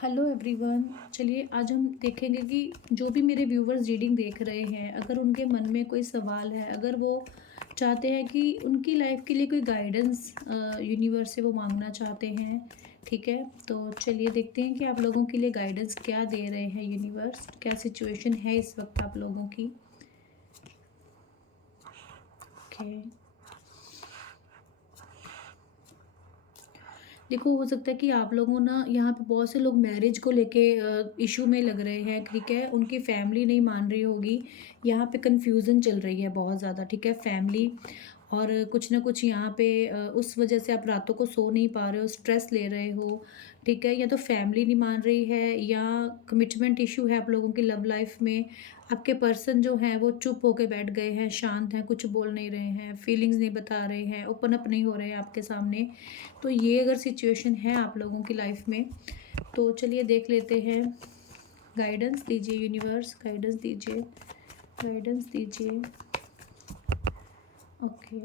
Hello everyone. चलिए आज हम देखेंगे कि जो भी मेरे व्यूवर्स रीडिंग देख रहे हैं, अगर उनके मन में कोई सवाल है, अगर वो चाहते हैं कि उनकी लाइफ के लिए कोई गाइडेंस यूनिवर्स से वो मांगना चाहते हैं। ठीक है, तो चलिए देखते हैं कि आप लोगों के लिए गाइडेंस क्या दे रहे हैं यूनिवर्स, क्या सिचुएशन है इस वक्त आप लोगों की। ओके, देखो हो सकता है कि आप लोगों ना यहाँ पे बहुत से लोग मैरिज को लेके इशू में लग रहे हैं। ठीक है, उनकी फैमिली नहीं मान रही होगी। यहाँ पे कंफ्यूजन चल रही है बहुत ज़्यादा। ठीक है, फैमिली और कुछ ना कुछ यहाँ पे उस वजह से आप रातों को सो नहीं पा रहे हो, स्ट्रेस ले रहे हो। ठीक है, या तो फैमिली नहीं मान रही है या कमिटमेंट इशू है आप लोगों की लव लाइफ में। आपके पर्सन जो हैं वो चुप होके बैठ गए हैं, शांत हैं, कुछ बोल नहीं रहे हैं, फीलिंग्स नहीं बता रहे हैं, ओपन अप नहीं हो रहे हैं आपके सामने। तो ये अगर सिचुएशन है आप लोगों की लाइफ में, तो चलिए देख लेते हैं। गाइडेंस दीजिए यूनिवर्स, गाइडेंस दीजिए, गाइडेंस दीजिए। ओके,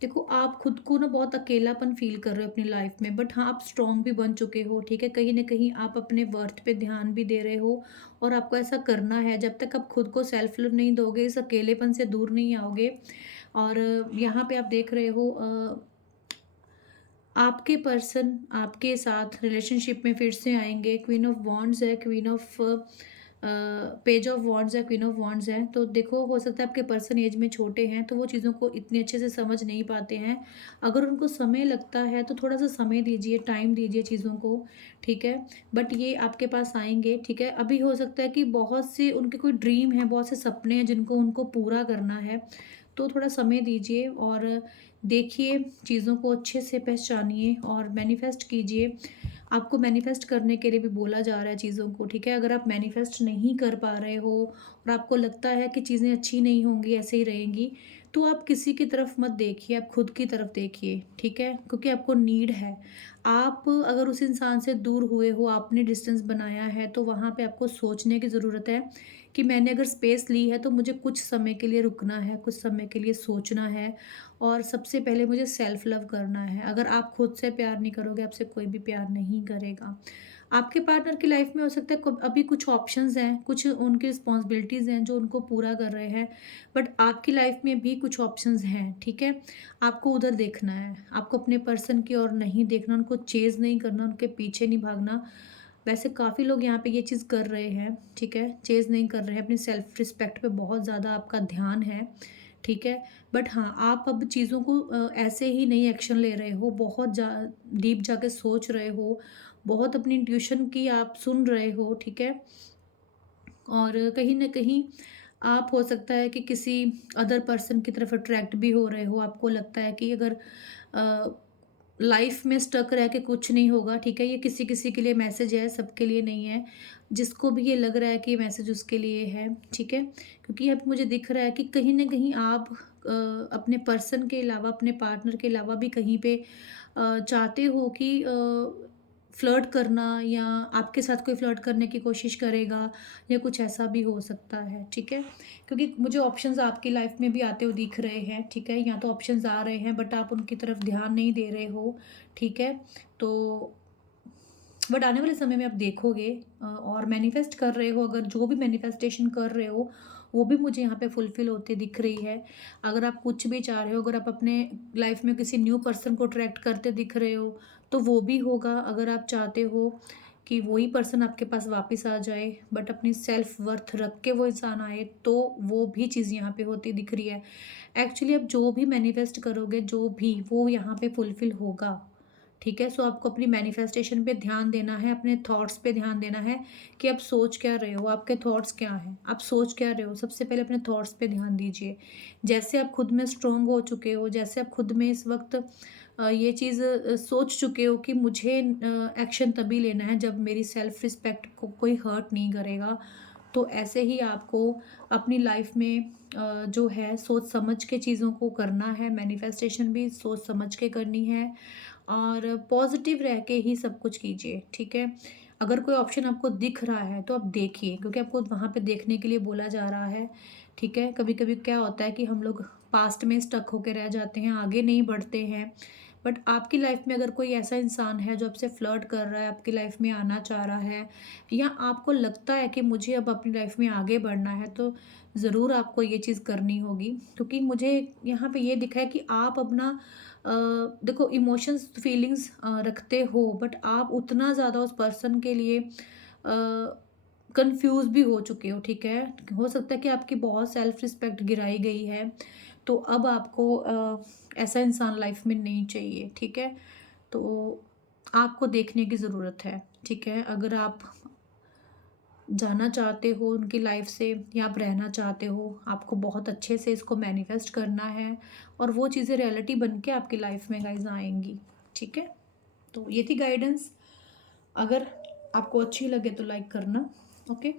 देखो आप खुद को ना बहुत अकेलापन फ़ील कर रहे हो अपनी लाइफ में, बट हाँ, आप स्ट्रॉन्ग भी बन चुके हो। ठीक है, कहीं न कहीं आप अपने वर्थ पे ध्यान भी दे रहे हो और आपको ऐसा करना है। जब तक आप खुद को सेल्फ लव नहीं दोगे, इस अकेलेपन से दूर नहीं आओगे। और यहाँ पे आप देख रहे हो आपके पर्सन आपके साथ रिलेशनशिप में फिर से आएँगे। क्वीन ऑफ वॉन्ड्स है, queen of page of wands है, क्वीन ऑफ वॉन्ड्स है। तो देखो हो सकता है आपके पर्सन एज में छोटे हैं, तो वो चीज़ों को इतने अच्छे से समझ नहीं पाते हैं। अगर उनको समय लगता है तो थोड़ा-सा समय दीजिए, टाइम दीजिए चीज़ों को। ठीक है? बट ये आपके पास आएँगे। ठीक है? अभी हो सकता है कि बहुत सी उनके कोई ड्रीम है, बहुत से सपने हैं जिनको उनको पूरा करना है। तो थोड़ा समय दीजिए और देखिए, चीज़ों को अच्छे से पहचानिए और मैनिफेस्ट कीजिए। आपको मैनिफेस्ट करने के लिए भी बोला जा रहा है चीज़ों को। ठीक है, अगर आप मैनिफेस्ट नहीं कर पा रहे हो और आपको लगता है कि चीज़ें अच्छी नहीं होंगी, ऐसे ही रहेंगी, तो आप किसी की तरफ मत देखिए, आप खुद की तरफ देखिए। ठीक है, क्योंकि आपको नीड है। आप अगर उस इंसान से दूर हुए हो, आपने डिस्टेंस बनाया है, तो वहाँ पे आपको सोचने की ज़रूरत है कि मैंने अगर स्पेस ली है तो मुझे कुछ समय के लिए रुकना है, कुछ समय के लिए सोचना है और सबसे पहले मुझे सेल्फ लव करना है। अगर आप खुद से प्यार नहीं करोगे, आपसे कोई भी प्यार नहीं करेगा। आपके पार्टनर की लाइफ में हो सकता है अभी कुछ ऑप्शंस हैं, कुछ उनकी रिस्पॉन्सिबिलिटीज़ हैं जो उनको पूरा कर रहे हैं, बट आपकी लाइफ में भी कुछ ऑप्शंस हैं। ठीक है, आपको उधर देखना है, आपको अपने पर्सन की ओर नहीं देखना, उनको चेज़ नहीं करना, उनके पीछे नहीं भागना। वैसे काफ़ी लोग यहाँ पे ये चीज़ कर रहे हैं। ठीक है, चेज़ नहीं कर रहे हैं, अपनी सेल्फ रिस्पेक्ट पे बहुत ज़्यादा आपका ध्यान है। ठीक है, बट हाँ, आप अब चीज़ों को ऐसे ही नहीं एक्शन ले रहे हो, बहुत डीप जाके सोच रहे हो, बहुत अपनी इंट्यूशन की आप सुन रहे हो। ठीक है, और कहीं न कहीं आप हो सकता है कि किसी अदर पर्सन की तरफ अट्रैक्ट भी हो रहे हो। आपको लगता है कि अगर अ, लाइफ में स्टक रह के कुछ नहीं होगा। ठीक है, ये किसी-किसी के लिए मैसेज है, सबके लिए नहीं है। जिसको भी ये लग रहा है कि ये मैसेज उसके लिए है। ठीक है, क्योंकि अब मुझे दिख रहा है कि कहीं न कहीं आप अपने पर्सन के अलावा, अपने पार्टनर के अलावा भी कहीं पे चाहते हो कि फ्लर्ट करना, या आपके साथ कोई फ्लर्ट करने की कोशिश करेगा, या कुछ ऐसा भी हो सकता है। ठीक है, क्योंकि मुझे ऑप्शंस आपकी लाइफ में भी आते हुए दिख रहे हैं। ठीक है, या तो ऑप्शंस आ रहे हैं बट आप उनकी तरफ ध्यान नहीं दे रहे हो। ठीक है, तो बट आने वाले समय में आप देखोगे और मैनिफेस्ट कर रहे हो, अगर जो भी मैनिफेस्टेशन कर रहे हो वो भी मुझे यहाँ पे फुलफिल होती दिख रही है। अगर आप कुछ भी चाह रहे हो, अगर आप अपने लाइफ में किसी न्यू पर्सन को अट्रैक्ट करते दिख रहे हो, तो वो भी होगा। अगर आप चाहते हो कि वही पर्सन आपके पास वापस आ जाए बट अपनी सेल्फ वर्थ रख के वो इंसान आए, तो वो भी चीज़ यहाँ पे होती दिख रही है। एक्चुअली आप जो भी मैनिफेस्ट करोगे, जो भी, वो यहाँ पे फुलफिल होगा। ठीक है, सो आपको अपनी मैनिफेस्टेशन पे ध्यान देना है, अपने थॉट्स पे ध्यान देना है कि आप सोच क्या रहे हो, आपके थॉट्स क्या हैं, आप सोच क्या रहे हो। सबसे पहले अपने थॉट्स पे ध्यान दीजिए। जैसे आप खुद में स्ट्रांग हो चुके हो, जैसे आप खुद में इस वक्त ये चीज़ सोच चुके हो कि मुझे एक्शन तभी लेना है जब मेरी सेल्फ रिस्पेक्ट को कोई हर्ट नहीं करेगा, तो ऐसे ही आपको अपनी लाइफ में जो है सोच समझ के चीज़ों को करना है। मैनिफेस्टेशन भी सोच समझ के करनी है और पॉजिटिव रह के ही सब कुछ कीजिए। ठीक है, अगर कोई ऑप्शन आपको दिख रहा है तो आप देखिए, क्योंकि आपको वहाँ पे देखने के लिए बोला जा रहा है। ठीक है, कभी कभी क्या होता है कि हम लोग पास्ट में स्टक होकर रह जाते हैं, आगे नहीं बढ़ते हैं। बट आपकी लाइफ में अगर कोई ऐसा इंसान है जो आपसे फ्लर्ट कर रहा है, आपकी लाइफ में आना चाह रहा है, या आपको लगता है कि मुझे अब अपनी लाइफ में आगे बढ़ना है, तो ज़रूर आपको ये चीज़ करनी होगी। क्योंकि मुझे यहाँ पे ये दिखा है कि आप अपना देखो इमोशंस फीलिंग्स रखते हो, बट आप उतना ज़्यादा उस पर्सन के लिए कंफ्यूज भी हो चुके हो, ठीक है। हो सकता है कि आपकी बहुत सेल्फ रिस्पेक्ट गिराई गई है, तो अब आपको ऐसा इंसान लाइफ में नहीं चाहिए, ठीक है। तो आपको देखने की ज़रूरत है, ठीक है। अगर आप जाना चाहते हो उनकी लाइफ से, या आप रहना चाहते हो, आपको बहुत अच्छे से इसको मैनिफेस्ट करना है, और वो चीज़ें रियलिटी बन के आपकी लाइफ में गाइज आएंगी, ठीक है। तो ये थी गाइडेंस। अगर आपको अच्छी लगे तो लाइक करना, ओके।